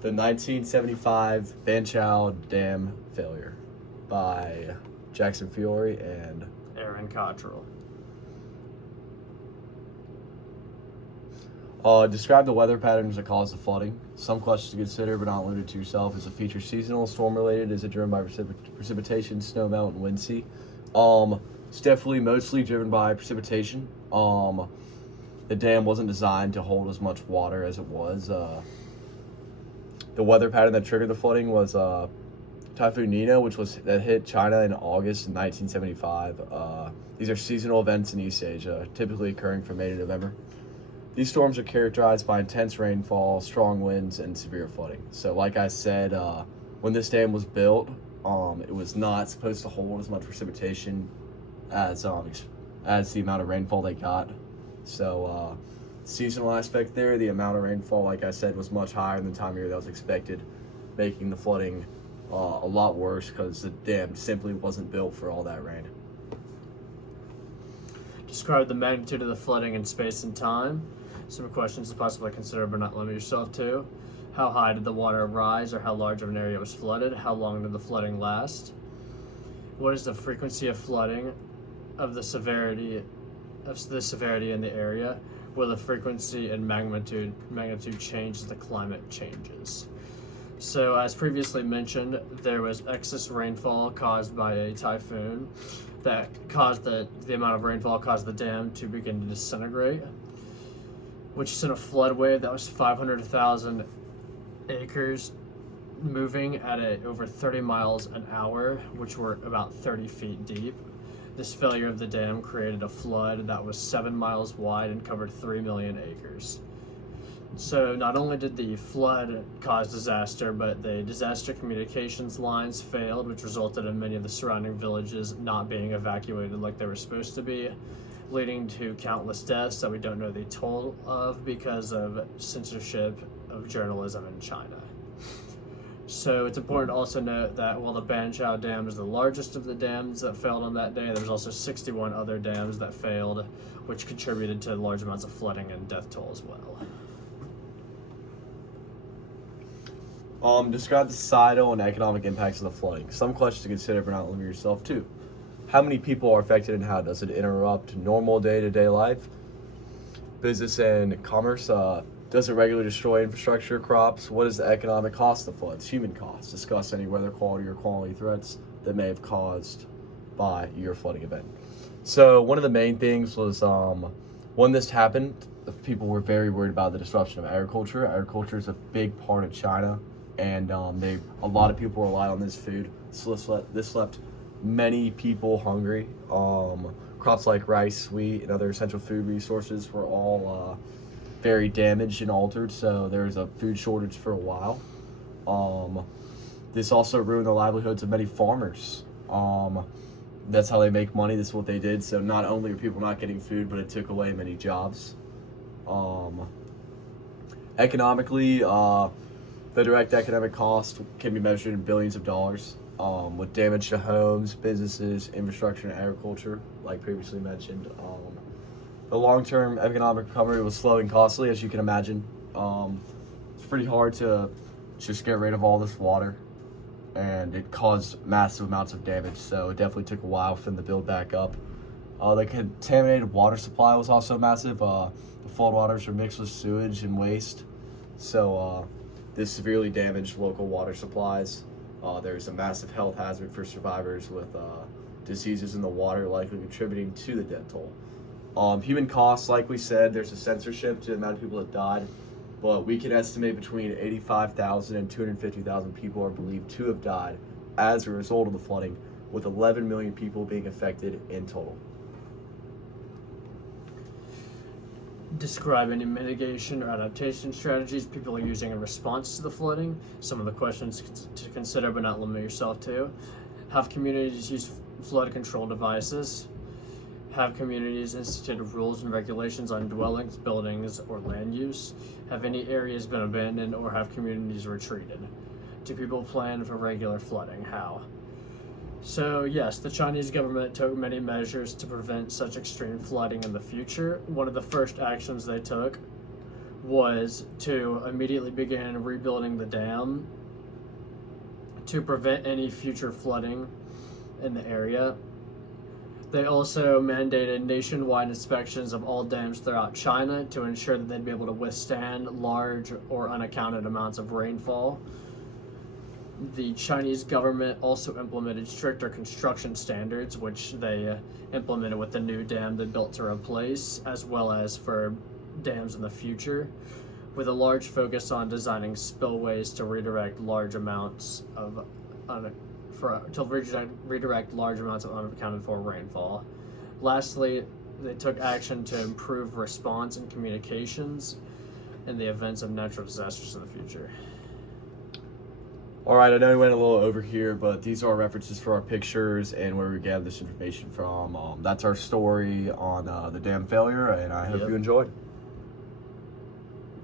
The 1975 Banqiao Dam Failure by Jackson Feore and Cottrill. Describe the weather patterns that cause the flooding. Some questions to consider, but not limited to yourself. Is the feature seasonal, storm related? Is it driven by precipitation, snow melt, and wind sea? It's definitely mostly driven by precipitation. The dam wasn't designed to hold as much water as it was. The weather pattern that triggered the flooding was Typhoon Nina, that hit China in August 1975. These are seasonal events in East Asia, typically occurring from May to November. These storms are characterized by intense rainfall, strong winds, and severe flooding. So, like I said, when this dam was built, it was not supposed to hold as much precipitation as the amount of rainfall they got. So, seasonal aspect there, the amount of rainfall, like I said, was much higher than the time of year that was expected, making the flooding a lot worse because the dam simply wasn't built for all that rain. Describe the magnitude of the flooding in space and time. Some questions to possibly consider, but not limit yourself to. How high did the water rise, or how large of an area was flooded? How long did the flooding last? What is the frequency of flooding, of the severity in the area? Will the frequency and magnitude change as the climate changes? So, as previously mentioned, there was excess rainfall caused by a typhoon that caused the amount of rainfall caused the dam to begin to disintegrate, which sent a flood wave that was 500,000 acres moving at over 30 miles an hour, which were about 30 feet deep. This failure of the dam created a flood that was 7 miles wide and covered 3 million acres. So not only did the flood cause disaster, but the disaster communications lines failed, which resulted in many of the surrounding villages not being evacuated like they were supposed to be, leading to countless deaths that we don't know the toll of because of censorship of journalism in China. So it's important to also note that while the Banqiao Dam is the largest of the dams that failed on that day, there was also 61 other dams that failed, which contributed to large amounts of flooding and death toll as well. Describe the societal and economic impacts of the flooding. Some questions to consider, but not limit yourself to. How many people are affected and how does it interrupt normal day-to-day life? Business and commerce. Does it regularly destroy infrastructure, crops? What is the economic cost of floods? Human costs. Discuss any weather quality or quality threats that may have caused by your flooding event. So one of the main things was when this happened, people were very worried about the disruption of agriculture. Agriculture is a big part of China, and a lot of people rely on this food. So this left many people hungry. Crops like rice, wheat, and other essential food resources were all very damaged and altered, so there was a food shortage for a while. This also ruined the livelihoods of many farmers. That's how they make money. This is what they did. So not only are people not getting food, but it took away many jobs. Economically, the direct economic cost can be measured in billions of dollars, with damage to homes, businesses, infrastructure, and agriculture, like previously mentioned. The long-term economic recovery was slow and costly, as you can imagine. It's pretty hard to just get rid of all this water, and it caused massive amounts of damage, so it definitely took a while for them to build back up. The contaminated water supply was also massive. The flood waters were mixed with sewage and waste, so this severely damaged local water supplies. There's a massive health hazard for survivors with diseases in the water likely contributing to the death toll. Human costs, like we said, there's a censorship to the amount of people that died, but we can estimate between 85,000 and 250,000 people are believed to have died as a result of the flooding, with 11 million people being affected in total. Describe any mitigation or adaptation strategies people are using in response to the flooding. Some of the questions to consider, but not limit yourself to. Have communities used flood control devices? Have communities instituted rules and regulations on dwellings, buildings, or land use? Have any areas been abandoned, or have communities retreated? Do people plan for regular flooding? How? So yes, the Chinese government took many measures to prevent such extreme flooding in the future. One of the first actions they took was to immediately begin rebuilding the dam to prevent any future flooding in the area. They also mandated nationwide inspections of all dams throughout China to ensure that they'd be able to withstand large or unaccounted amounts of rainfall. The Chinese government also implemented stricter construction standards, which they implemented with the new dam they built to replace, as well as for dams in the future, with a large focus on designing spillways to redirect large amounts of unaccounted for rainfall. Lastly, they took action to improve response and communications in the events of natural disasters in the future. All right, I know we went a little over here, but these are references for our pictures and where we gathered this information from. That's our story on the dam failure, and I hope Yep. you enjoyed.